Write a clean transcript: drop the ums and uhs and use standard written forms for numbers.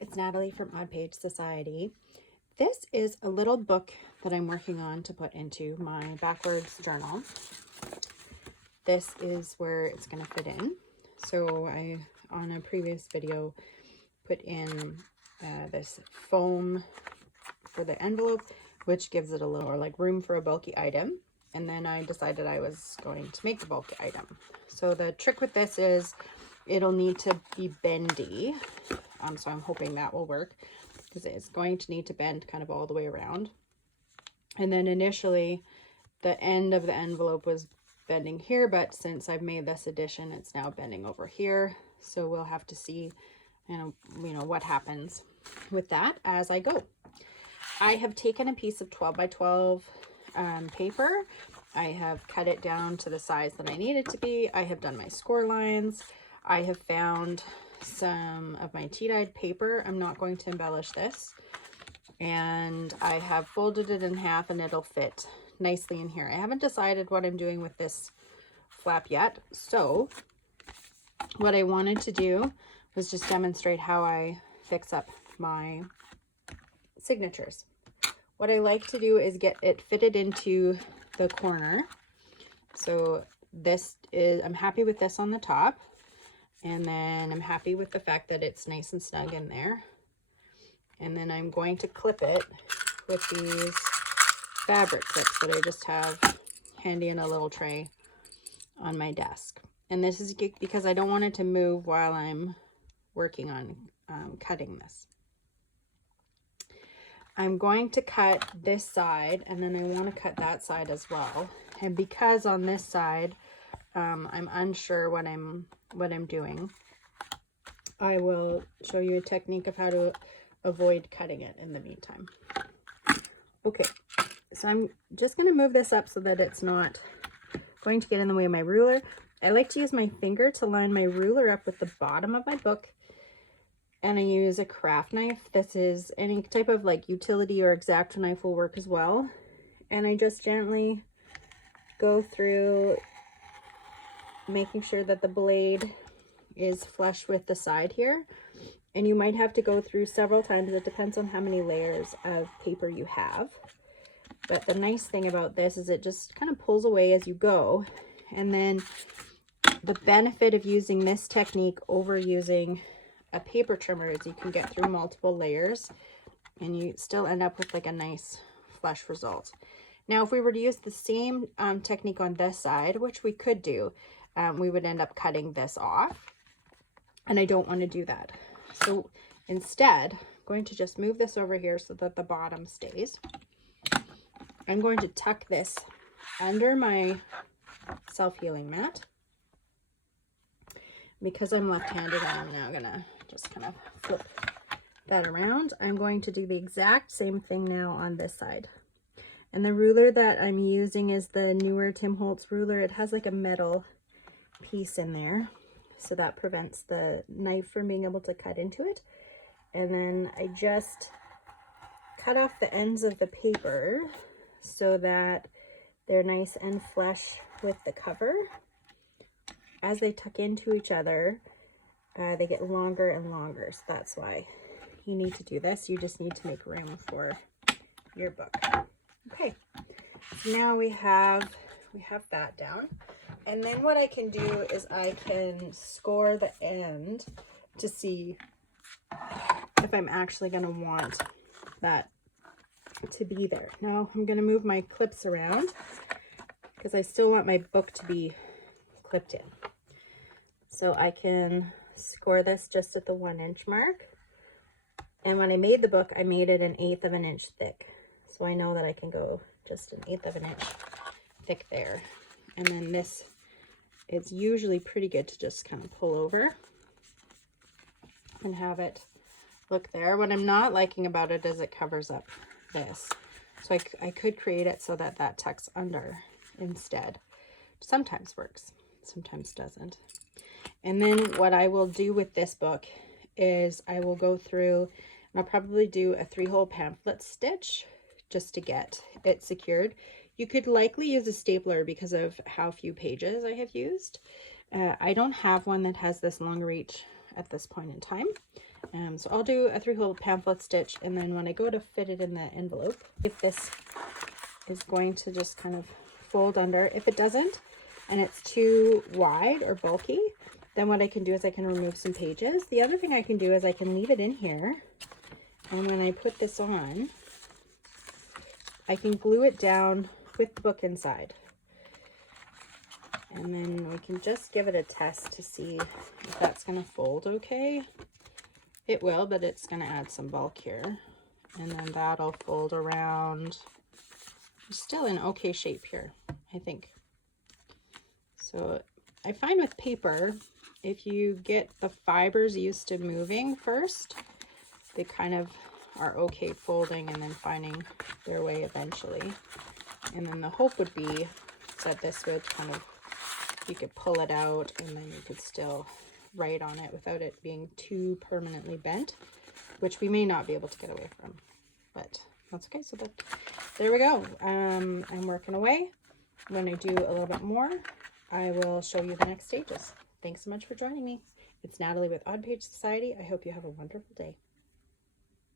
it's Natalie from Odd Page Society. This is a little book that I'm working on to put into my backwards journal. This is where it's going to fit in. So I, on a previous video, put in this foam for the envelope, which gives it a little more like room for a bulky item. And then I decided I was going to make the bulky item. So the trick with this is it'll need to be bendy. So I'm hoping that will work because it's going to need to bend kind of all the way around. And then initially the end of the envelope was bending here, but since I've made this addition, it's now bending over here. So we'll have to see, you know what happens with that as I go. I have taken a piece of 12 by 12 paper. I have cut it down to the size that I need it to be. I have done my score lines. I have found some of my tea-dyed paper. I'm not going to embellish this. And I have folded it in half and it'll fit nicely in here. I haven't decided what I'm doing with this flap yet. So what I wanted to do was just demonstrate how I fix up my signatures. What I like to do is get it fitted into the corner. So this is, I'm happy with this on the top. And then I'm happy with the fact that it's nice and snug in there. And then I'm going to clip it with these fabric clips that I just have handy in a little tray on my desk. And this is because I don't want it to move while I'm working on cutting this. I'm going to cut this side and then I want to cut that side as well. And because on this side, I'm unsure what I'm doing, I will show you a technique of how to avoid cutting it in the meantime. Okay, so I'm just going to move this up so that it's not going to get in the way of my ruler. I like to use my finger to line my ruler up with the bottom of my book. And I use a craft knife. This is any type of like utility or X-Acto knife will work as well. And I just gently go through making sure that the blade is flush with the side here. And you might have to go through several times. It depends on how many layers of paper you have. But the nice thing about this is it just kind of pulls away as you go. And then the benefit of using this technique over using a paper trimmer is you can get through multiple layers and you still end up with like a nice flush result. Now, if we were to use the same technique on this side, which we could do, we would end up cutting this off. And I don't want to do that. So instead, I'm going to just move this over here so that the bottom stays. I'm going to tuck this under my self-healing mat. Because I'm left-handed, I'm now gonna just kind of flip that around. I'm going to do the exact same thing now on this side. And the ruler that I'm using is the newer Tim Holtz ruler. It has like a metal piece in there, so that prevents the knife from being able to cut into it. And then I just cut off the ends of the paper so that they're nice and flush with the cover. As they tuck into each other, they get longer and longer. So that's why you need to do this. You just need to make room for your book. Okay, so now we have that down. And then what I can do is I can score the end to see if I'm actually going to want that to be there. Now I'm going to move my clips around because I still want my book to be clipped in. So I can score this just at the 1 inch mark. And when I made the book, I made it 1/8 of an inch thick. So I know that I can go just 1/8 of an inch thick there. And then this, it's usually pretty good to just kind of pull over and have it look there. What I'm not liking about it is it covers up this. So I could create it so that that tucks under instead. Sometimes works, sometimes doesn't. And then what I will do with this book is I will go through and I'll probably do a 3-hole pamphlet stitch just to get it secured. You could likely use a stapler because of how few pages I have used. I don't have one that has this long reach at this point in time. So I'll do a 3-hole pamphlet stitch, and then when I go to fit it in the envelope, if this is going to just kind of fold under. If it doesn't, and it's too wide or bulky, then what I can do is I can remove some pages. The other thing I can do is I can leave it in here, and when I put this on, I can glue it down with the book inside. And then we can just give it a test to see if that's going to fold okay. It will, but it's going to add some bulk here. And then that'll fold around. Still in okay shape here, I think. So I find with paper, if you get the fibers used to moving first, they kind of are okay folding and then finding their way eventually. And then the hope would be that this would kind of, you could pull it out and then you could still write on it without it being too permanently bent, which we may not be able to get away from, but that's okay. So there we go. I'm working away. When I do a little bit more, I will show you the next stages. Thanks so much for joining me. It's Natalie with Odd Page Society. I hope you have a wonderful day.